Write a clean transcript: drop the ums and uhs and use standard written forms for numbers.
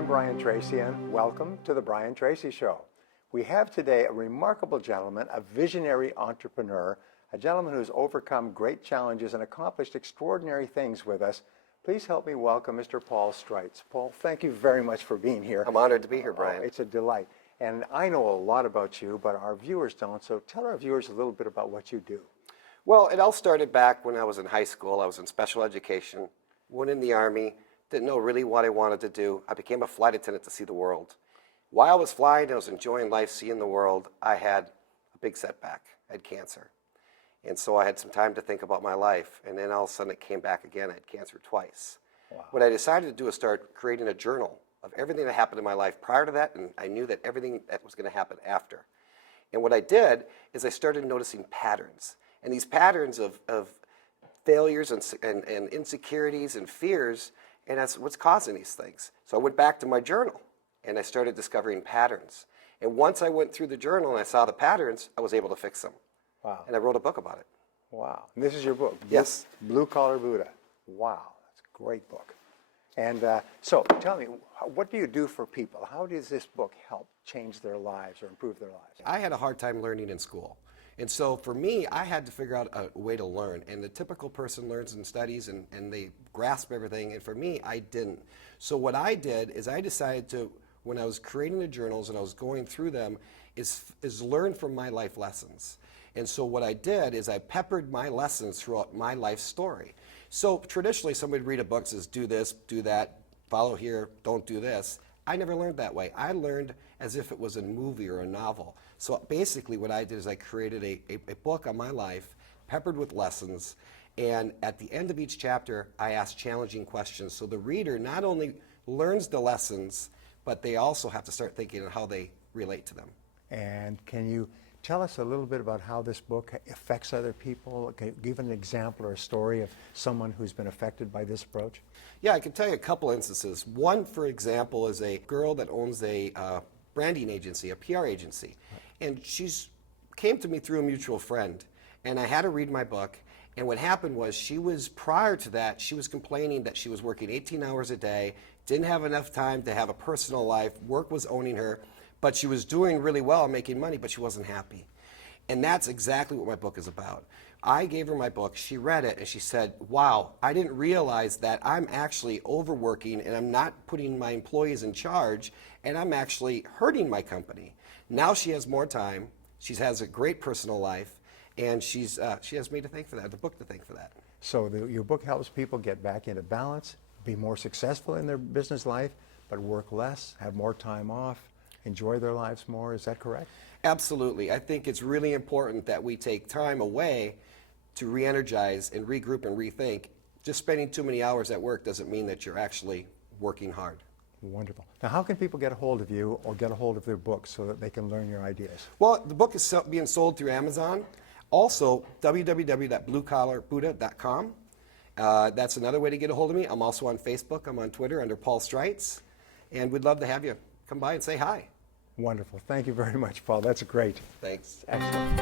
I'm Brian Tracy, and welcome to the Brian Tracy Show. We have today a remarkable gentleman, a visionary entrepreneur, a gentleman who's overcome great challenges and accomplished extraordinary things with us. Please help me welcome Mr. Paul Streitz. Paul, thank you very much for being here. I'm honored to be here, Brian. It's a delight. And I know a lot about you, but our viewers don't, so tell our viewers a little bit about what you do. Well, it all started back when I was in high school. I was in special education, went in the Army, didn't know really what I wanted to do. I became a flight attendant to see the world. While I was flying, I was enjoying life, seeing the world. I had a big setback. I had cancer. And so I had some time to think about my life. And then all of a sudden it came back again. I had cancer twice. Wow. What I decided to do is start creating a journal of everything that happened in my life prior to that, and I knew that everything that was going to happen after. And what I did is I started noticing patterns. And these patterns of failures and insecurities and fears, and that's what's causing these things. So I went back to my journal, and I started discovering patterns. And once I went through the journal and I saw the patterns, I was able to fix them. Wow. And I wrote a book about it. Wow. And this is your book? Yes. Blue Collar Buddha. Wow. That's a great book. And so tell me, what do you do for people? How does this book help change their lives or improve their lives? I had a hard time learning in school. And so for me, I had to figure out a way to learn. And the typical person learns and studies and they grasp everything. And for me, I didn't. So what I did is I decided to, when I was creating the journals and I was going through them, is learn from my life lessons. And so what I did is I peppered my lessons throughout my life story. So traditionally, somebody would read a book that says, do this, do that, follow here, don't do this. I never learned that way. I learned as if it was a movie or a novel. So basically what I did is I created a book on my life, peppered with lessons, and at the end of each chapter, I asked challenging questions. So the reader not only learns the lessons, but they also have to start thinking of how they relate to them. And can you tell us a little bit about how this book affects other people? Can you give an example or a story of someone who's been affected by this approach? Yeah, I can tell you a couple instances. One, for example, is a girl that owns a branding agency, a PR agency. And she's came to me through a mutual friend. And I had her read my book. And what happened was prior to that, she was complaining that she was working 18 hours a day, didn't have enough time to have a personal life, work was owning her, but she was doing really well, making money, but she wasn't happy. And that's exactly what my book is about. I gave her my book, she read it, and she said, wow, I didn't realize that I'm actually overworking and I'm not putting my employees in charge, and I'm actually hurting my company. Now she has more time, she has a great personal life, and she has me to thank for that, the book to thank for that. So your book helps people get back into balance, be more successful in their business life, but work less, have more time off, enjoy their lives more. Is that correct? Absolutely. I think it's really important that we take time away to re-energize and regroup and rethink. Just spending too many hours at work doesn't mean that you're actually working hard. Wonderful. Now, how can people get a hold of you or get a hold of their book so that they can learn your ideas? Well, the book is being sold through Amazon. Also, www.bluecollarbuddha.com. That's another way to get a hold of me. I'm also on Facebook. I'm on Twitter under Paul Streitz. And we'd love to have you come by and say hi. Wonderful. Thank you very much, Paul. That's great. Thanks. Excellent.